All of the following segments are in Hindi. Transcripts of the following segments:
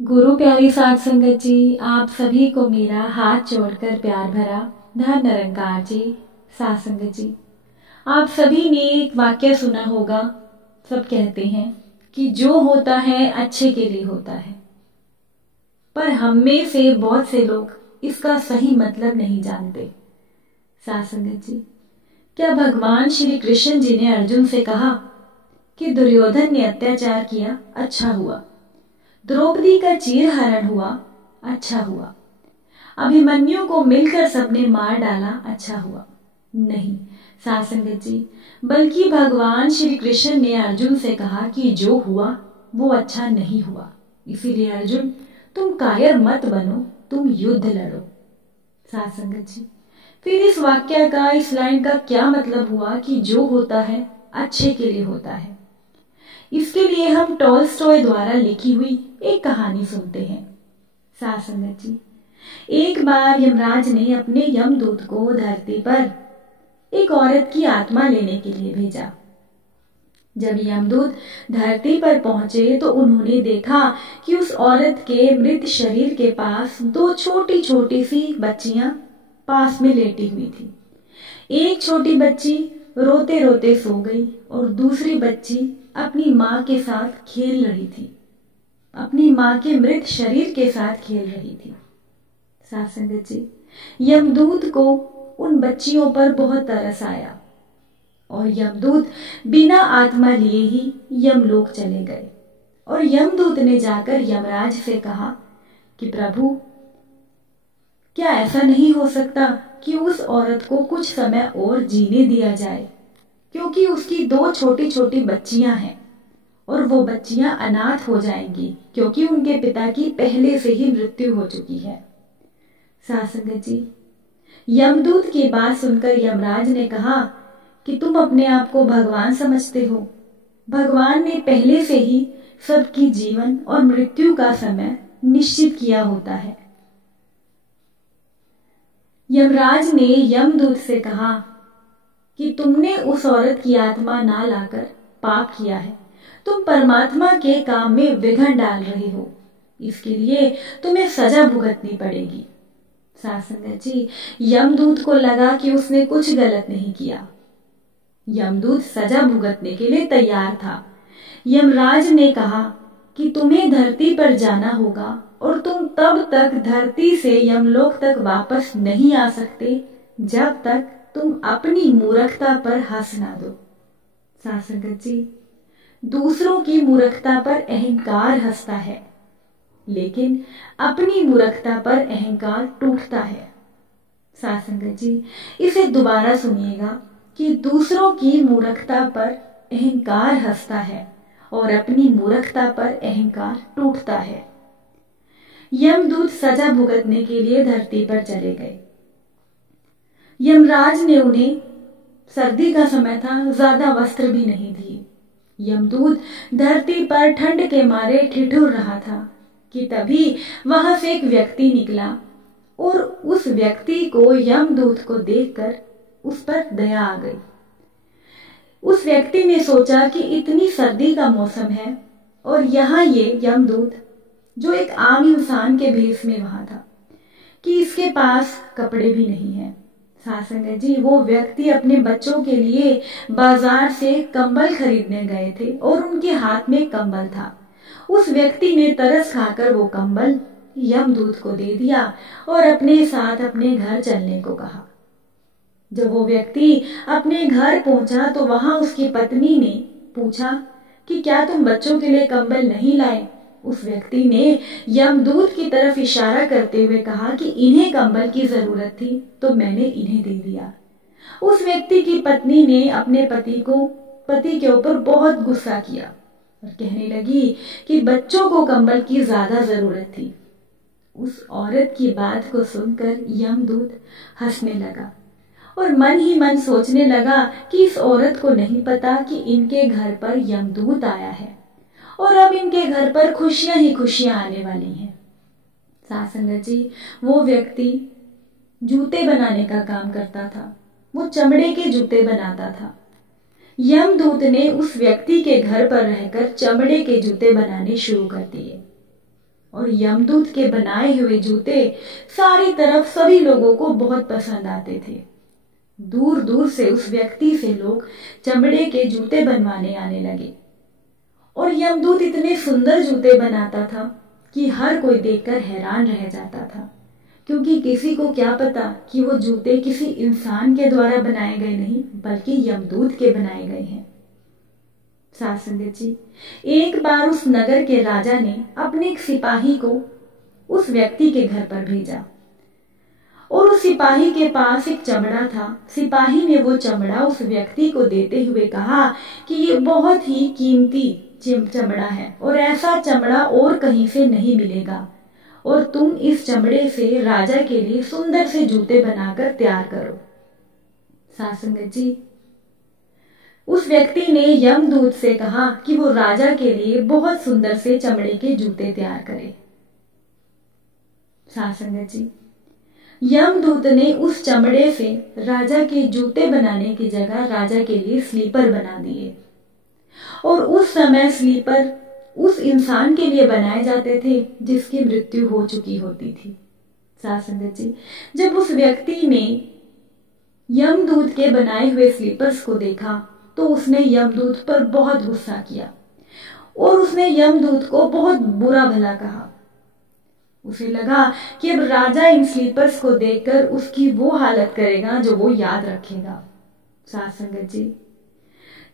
गुरु प्यारी साध संगत जी, आप सभी को मेरा हाथ जोड़कर प्यार भरा धन निरंकार जी। साध संगत जी, आप सभी ने एक वाक्य सुना होगा। सब कहते हैं कि जो होता है अच्छे के लिए होता है, पर हम में से बहुत से लोग इसका सही मतलब नहीं जानते। साध संगत जी, क्या भगवान श्री कृष्ण जी ने अर्जुन से कहा कि दुर्योधन ने अत्याचार किया, अच्छा हुआ। द्रौपदी का चीरहरण हुआ, अच्छा हुआ। अभिमन्यु को मिलकर सबने मार डाला, अच्छा हुआ। नहीं साध संगत जी, बल्कि भगवान श्री कृष्ण ने अर्जुन से कहा कि जो हुआ वो अच्छा नहीं हुआ। इसीलिए अर्जुन, तुम कायर मत बनो, तुम युद्ध लड़ो। साध संगत जी, फिर इस वाक्य का, इस लाइन का क्या मतलब हुआ कि जो होता है अच्छे के लिए होता है। इसके लिए हम टॉलस्टॉय द्वारा लिखी हुई एक कहानी सुनते हैं। साध संगत जी, एक बार यमराज ने अपने यमदूत को धरती पर एक औरत की आत्मा लेने के लिए भेजा। जब यमदूत धरती पर पहुंचे तो उन्होंने देखा कि उस औरत के मृत शरीर के पास दो छोटी छोटी सी बच्चियां पास में लेटी हुई थी। एक छोटी बच्ची रोते रोते सो गई और दूसरी बच्ची अपनी माँ के साथ खेल रही थी, अपनी माँ के मृत शरीर के साथ खेल रही थी। साध संगत जी, यमदूत को उन बच्चियों पर बहुत तरस आया और यमदूत बिना आत्मा लिए ही यमलोक चले गए। और यमदूत ने जाकर यमराज से कहा कि प्रभु, क्या ऐसा नहीं हो सकता कि उस औरत को कुछ समय और जीने दिया जाए, क्योंकि उसकी दो छोटी छोटी बच्चियां हैं और वो बच्चियां अनाथ हो जाएंगी, क्योंकि उनके पिता की पहले से ही मृत्यु हो चुकी है। साध संगत जी, यमदूत की बात सुनकर यमराज ने कहा कि तुम अपने आप को भगवान समझते हो। भगवान ने पहले से ही सबकी जीवन और मृत्यु का समय निश्चित किया होता है। यमराज ने यमदूत से कहा कि तुमने उस औरत की आत्मा ना लाकर पाप किया है, तुम परमात्मा के काम में विघ्न डाल रहे हो, इसके लिए तुम्हें सजा भुगतनी पड़ेगी। साध संगत जी, यमदूत को लगा कि उसने कुछ गलत नहीं किया। यमदूत सजा भुगतने के लिए तैयार था। यमराज ने कहा कि तुम्हें धरती पर जाना होगा और तुम तब तक धरती से यमलोक तक वापस नहीं आ सकते जब तक तुम अपनी मूर्खता पर हंस ना दो। साध संगत जी, दूसरों की मूर्खता पर अहंकार हंसता है, लेकिन अपनी मूर्खता पर अहंकार टूटता है। साध संगत जी, इसे दोबारा सुनिएगा कि दूसरों की मूर्खता पर अहंकार हंसता है और अपनी मूर्खता पर अहंकार टूटता है। यमदूत सजा भुगतने के लिए धरती पर चले गए। यमराज ने उन्हें, सर्दी का समय था, ज्यादा वस्त्र भी नहीं दिए। यमदूत धरती पर ठंड के मारे ठिठुर रहा था कि तभी वहां से एक व्यक्ति निकला और उस व्यक्ति को यमदूत को देखकर उस पर दया आ गई। उस व्यक्ति ने सोचा कि इतनी सर्दी का मौसम है और यहाँ ये यमदूत, जो एक आम इंसान के भेष में वहां था, कि इसके पास कपड़े भी नहीं है। साध संगत जी, वो व्यक्ति अपने बच्चों के लिए बाजार से कंबल खरीदने गए थे और उनके हाथ में कंबल था। उस व्यक्ति ने तरस खाकर वो कंबल यमदूत को दे दिया और अपने साथ अपने घर चलने को कहा। जब वो व्यक्ति अपने घर पहुंचा तो वहां उसकी पत्नी ने पूछा कि क्या तुम बच्चों के लिए कंबल नहीं लाए। उस व्यक्ति ने यमदूत की तरफ इशारा करते हुए कहा कि इन्हें कंबल की जरूरत थी तो मैंने इन्हें दे दिया। उस व्यक्ति की पत्नी ने अपने पति के ऊपर बहुत गुस्सा किया और कहने लगी कि बच्चों को कंबल की ज्यादा जरूरत थी। उस औरत की बात को सुनकर यमदूत हंसने लगा और मन ही मन सोचने लगा कि इस औरत को नहीं पता कि इनके घर पर यमदूत आया है और अब इनके घर पर खुशियां ही खुशियां आने वाली हैं। साध संगत जी, वो व्यक्ति जूते बनाने का काम करता था। वो चमड़े के जूते बनाता था। यमदूत ने उस व्यक्ति के घर पर रहकर चमड़े के जूते बनाने शुरू कर दिए। और यमदूत के बनाए हुए जूते सारी तरफ सभी लोगों को बहुत पसंद आते थे। दूर दूर से उस व्यक्ति से लोग चमड़े के जूते बनवाने आने लगे और यमदूत इतने सुंदर जूते बनाता था कि हर कोई देखकर हैरान रह जाता था, क्योंकि किसी को क्या पता कि वो जूते किसी इंसान के द्वारा बनाए गए नहीं बल्कि यमदूत के बनाए गए हैं। साथ संगत जी, एक बार उस नगर के राजा ने अपने एक सिपाही को उस व्यक्ति के घर पर भेजा और उस सिपाही के पास एक चमड़ा था। सिपाही ने वो चमड़ा उस व्यक्ति को देते हुए कहा कि ये बहुत ही कीमती चमड़ा है और ऐसा चमड़ा और कहीं से नहीं मिलेगा, और तुम इस चमड़े से राजा के लिए सुंदर से जूते बनाकर तैयार करो। साथ संगत जी, उस व्यक्ति ने यमदूत से कहा कि वो राजा के लिए बहुत सुंदर से चमड़े के जूते तैयार करे। साथ संगत जी, यमदूत ने उस चमड़े से राजा के जूते बनाने की जगह राजा के लिए स्लीपर बना दिए, और उस समय स्लीपर उस इंसान के लिए बनाए जाते थे जिसकी मृत्यु हो चुकी होती थी। साथ संगत जी, जब उस व्यक्ति ने यमदूत के बनाए हुए स्लीपर्स को देखा तो उसने यमदूत पर बहुत गुस्सा किया और उसने यमदूत को बहुत बुरा भला कहा। उसे लगा कि अब राजा इन स्लीपर्स को देखकर उसकी वो हालत करेगा जो वो याद रखेगा। साथ संगत जी,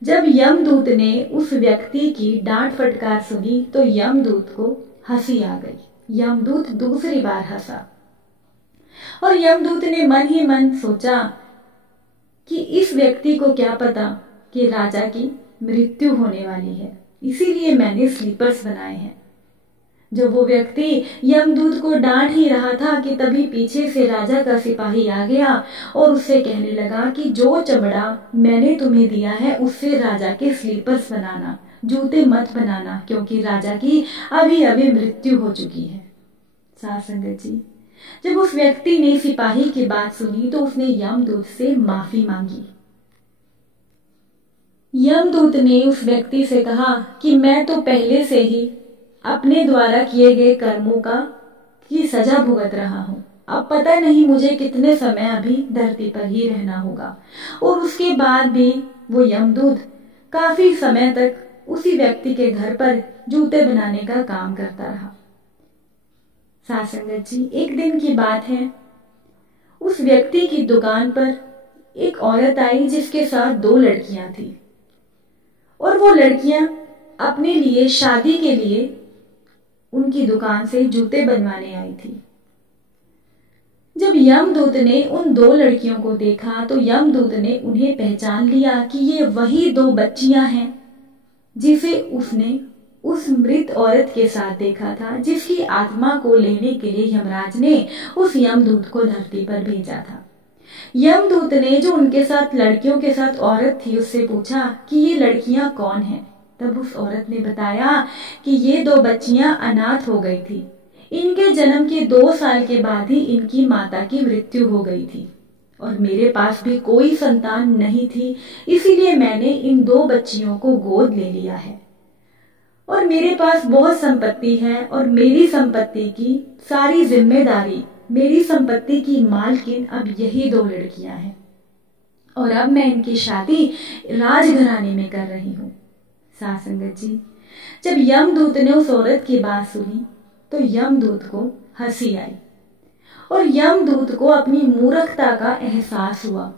जब यमदूत ने उस व्यक्ति की डांट फटकार सुनी तो यमदूत को हंसी आ गई। यमदूत दूसरी बार हंसा और यमदूत ने मन ही मन सोचा कि इस व्यक्ति को क्या पता कि राजा की मृत्यु होने वाली है, इसीलिए मैंने स्लीपर्स बनाए हैं। जब वो व्यक्ति यमदूत को डांट ही रहा था कि तभी पीछे से राजा का सिपाही आ गया और उससे कहने लगा कि जो चमड़ा मैंने तुम्हें दिया है उससे राजा के स्लीपर्स बनाना, जूते मत बनाना, क्योंकि राजा की अभी अभी मृत्यु हो चुकी है। साथ संगत जी, जब उस व्यक्ति ने सिपाही की बात सुनी तो उसने यमदूत से माफी मांगी। यमदूत ने उस व्यक्ति से कहा कि मैं तो पहले से ही अपने द्वारा किए गए कर्मों की सजा भुगत रहा हूं। अब पता नहीं मुझे कितने समय अभी धरती पर ही रहना होगा। और उसके बाद भी वो यमदूत काफी समय तक उसी व्यक्ति के घर पर जूते बनाने का काम करता रहा। साथ संगत जी, एक दिन की बात है, उस व्यक्ति की दुकान पर एक औरत आई जिसके साथ 2 लड़कियां थी और वो लड़कियां अपने लिए शादी के लिए उनकी दुकान से जूते बनवाने आई थी। जब यमदूत ने उन 2 लड़कियों को देखा तो यमदूत ने उन्हें पहचान लिया कि ये वही 2 बच्चियां हैं जिसे उसने उस मृत औरत के साथ देखा था, जिसकी आत्मा को लेने के लिए यमराज ने उस यमदूत को धरती पर भेजा था। यमदूत ने जो उनके साथ लड़कियों के साथ औरत थी उससे पूछा कि ये लड़कियां कौन हैं। तब उस औरत ने बताया कि ये 2 बच्चियां अनाथ हो गई थी। इनके जन्म के 2 साल के बाद ही इनकी माता की मृत्यु हो गई थी और मेरे पास भी कोई संतान नहीं थी, इसीलिए मैंने इन 2 बच्चियों को गोद ले लिया है और मेरे पास बहुत संपत्ति है और मेरी संपत्ति की सारी जिम्मेदारी, मेरी संपत्ति की मालकिन अब यही 2 लड़कियां हैं और अब मैं इनकी शादी राजघराने में कर रही हूँ। साथ संगत जी, जब यमदूत ने उस औरत की बात सुनी तो यमदूत को हंसी आई और यमदूत को अपनी मूर्खता का एहसास हुआ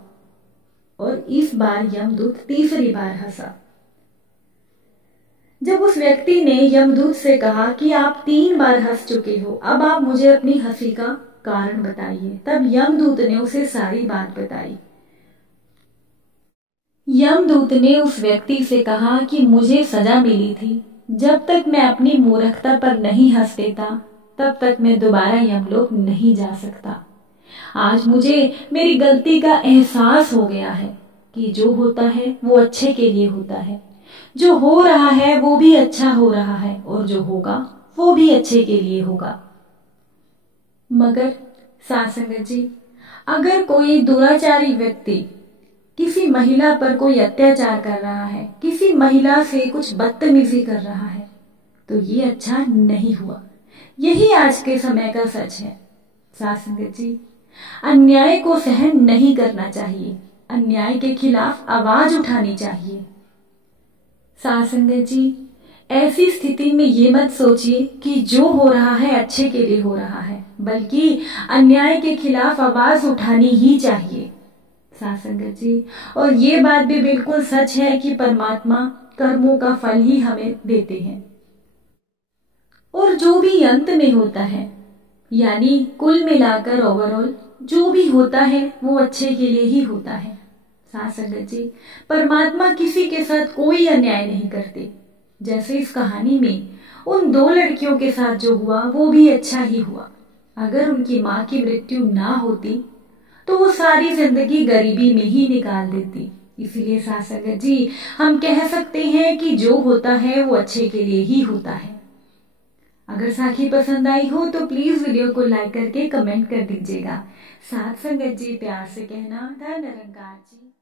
और इस बार यमदूत तीसरी बार हंसा। जब उस व्यक्ति ने यमदूत से कहा कि आप 3 बार हंस चुके हो, अब आप मुझे अपनी हंसी का कारण बताइए, तब यमदूत ने उसे सारी बात बताई। यमदूत ने उस व्यक्ति से कहा कि मुझे सजा मिली थी, जब तक मैं अपनी मूर्खता पर नहीं हंस देता तब तक मैं दोबारा यमलोक नहीं जा सकता। आज मुझे मेरी गलती का एहसास हो गया है कि जो होता है वो अच्छे के लिए होता है, जो हो रहा है वो भी अच्छा हो रहा है और जो होगा वो भी अच्छे के लिए होगा। मगर साथ संगत जी, अगर कोई दुराचारी व्यक्ति किसी महिला पर कोई अत्याचार कर रहा है, किसी महिला से कुछ बदतमीजी कर रहा है, तो ये अच्छा नहीं हुआ। यही आज के समय का सच है। साथ संगत जी, अन्याय को सहन नहीं करना चाहिए, अन्याय के खिलाफ आवाज उठानी चाहिए। साथ संगत जी, ऐसी स्थिति में ये मत सोचिए कि जो हो रहा है अच्छे के लिए हो रहा है, बल्कि अन्याय के खिलाफ आवाज उठानी ही चाहिए। साथ संगत जी, और ये बात भी बिल्कुल सच है कि परमात्मा कर्मों का फल ही हमें देते हैं, और जो भी अंत में होता है, यानी कुल मिलाकर ओवरऑल जो भी होता है वो अच्छे के लिए ही होता है। साथ संगत जी, परमात्मा किसी के साथ कोई अन्याय नहीं करते। जैसे इस कहानी में उन दो लड़कियों के साथ जो हुआ वो भी अच्छा ही हुआ। अगर उनकी माँ की मृत्यु ना होती तो वो सारी जिंदगी गरीबी में ही निकाल देती। इसीलिए साथ संगत जी, हम कह सकते हैं कि जो होता है वो अच्छे के लिए ही होता है। अगर साखी पसंद आई हो तो प्लीज वीडियो को लाइक करके कमेंट कर दीजिएगा। साथ संगत जी, प्यार से कहना, धन निरंकार जी।